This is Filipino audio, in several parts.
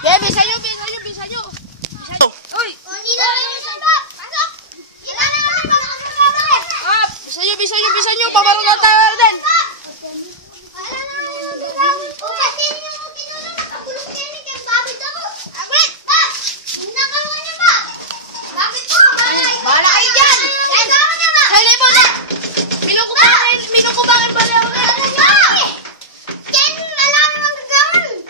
Bisa nyo. Uy! Bisa nyo. Pabarong na tayo din. Bahala kayo dyan! Halay mo na! Minuko ba ang bali ako na? Ken, wala namang gagawin!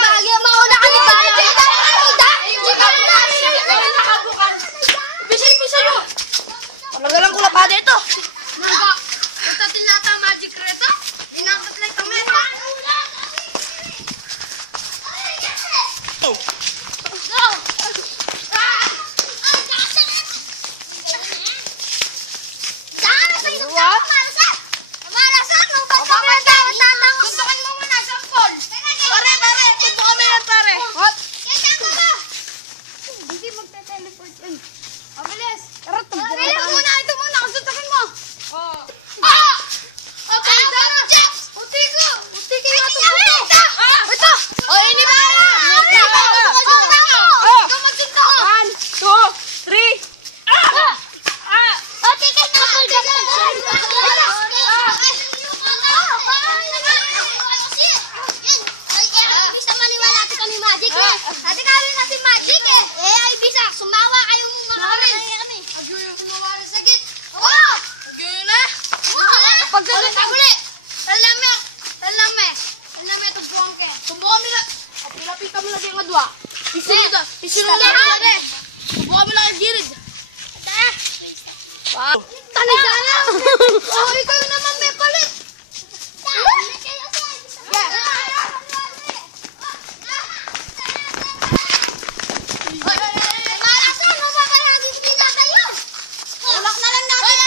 Bagay, mauna kami bagay! Bisa nyo! Palagalang ko lapad ito! Punta tinata magic reto? Inakot lang kami! Go! Isunod na rin. Buka mo lang ang girid. Tanigdala! Oh, ikaw naman may palit! Ulak na lang natin yun!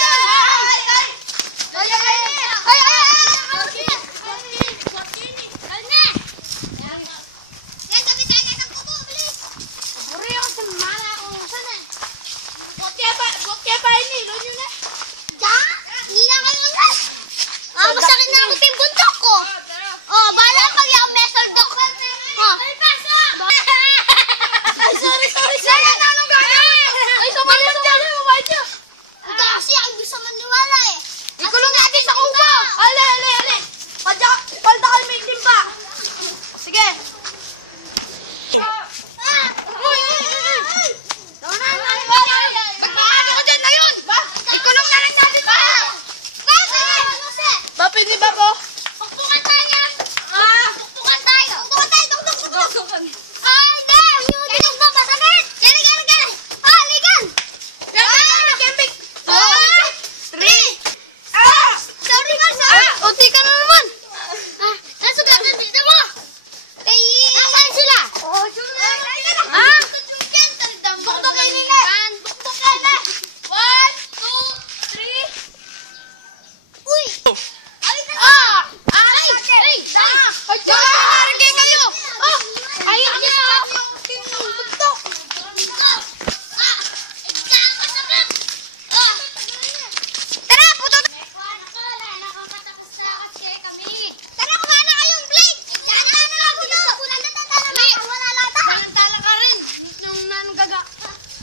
Masakit na ako yung buntok ko. Oh, bala pag yung metal dog. Oh. Ay, sorry. Anong gano'n? Ay, sumali mo ba ito? Ito kasi ang gusto maniwala eh. Ikulong natin sa kubo. Ale. Palda kayo may timba. Sige. Magpapado ko dyan na yun. Ikulong na lang natin ba? Bapin ni Babo. Tuktukan tayo. Tuktukan tayo. Ay, hindi. Yung tinog mo, masakit. Gani. Ligan. Kembik. 2, 3. Sorry, Marsa. Unti ka na naman. Nasa ganda dito mo. Nasaan sila? Tuktok kayo nila. 1, 2, 3. Uy.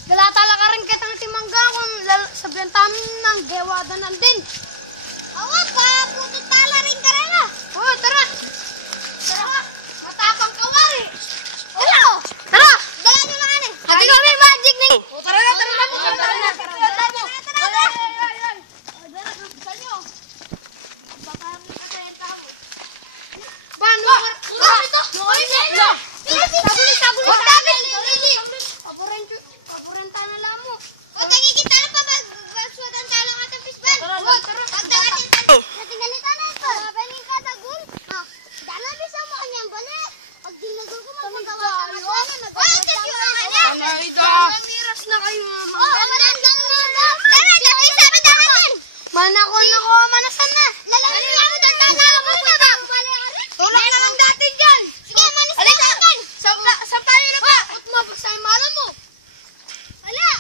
Galatala ka rin kitang timangga kung sabihan tamin ng gewada nandin. Awa pa, puto tala rin ka rin ah. Oh, tara. Matapang kawari. Tara. Dala nyo lang ano. Hati kami magic ning. Tara na. Manako, manasan na. Lalagyan niya mo dyan tala mo na ba? Tulak na lang dati dyan. Sige, manas na naman. Sa tayo na ba? At mabagsahin malam mo. Wala.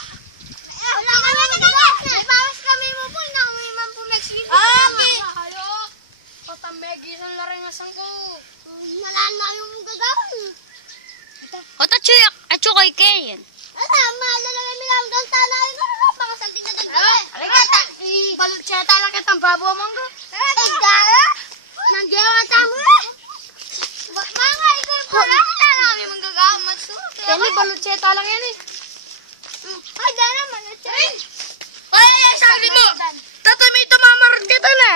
Wala kami nagawa. May bawas kami mo po. Nakawiman po Mexico. Halo. O tamegi sa Acho kay Ken. Ala, malalagay mo lang doon tanay ko. Baka santing na doon. Halika, balutseta lang kitang babo mangga. Nandiyan ang tamo. Mga ikaw pala. Wala namin manggagamat. Kenny, balutseta lang yan eh. Ay, dahil naman. Ay, sabi mo. Tatamito mamaron kita na.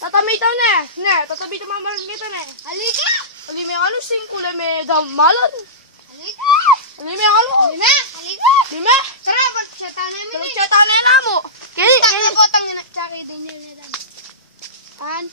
Tatamito na. Ne, tatamito mamaron kita na. Halika. Ali may ano singkule may damalan. Halika. Ali may ano? Halika. Lime. Tara, balutseta na mo. Balutseta na mo. Kenny, Kenny. Takot ang tsaka din nila. An?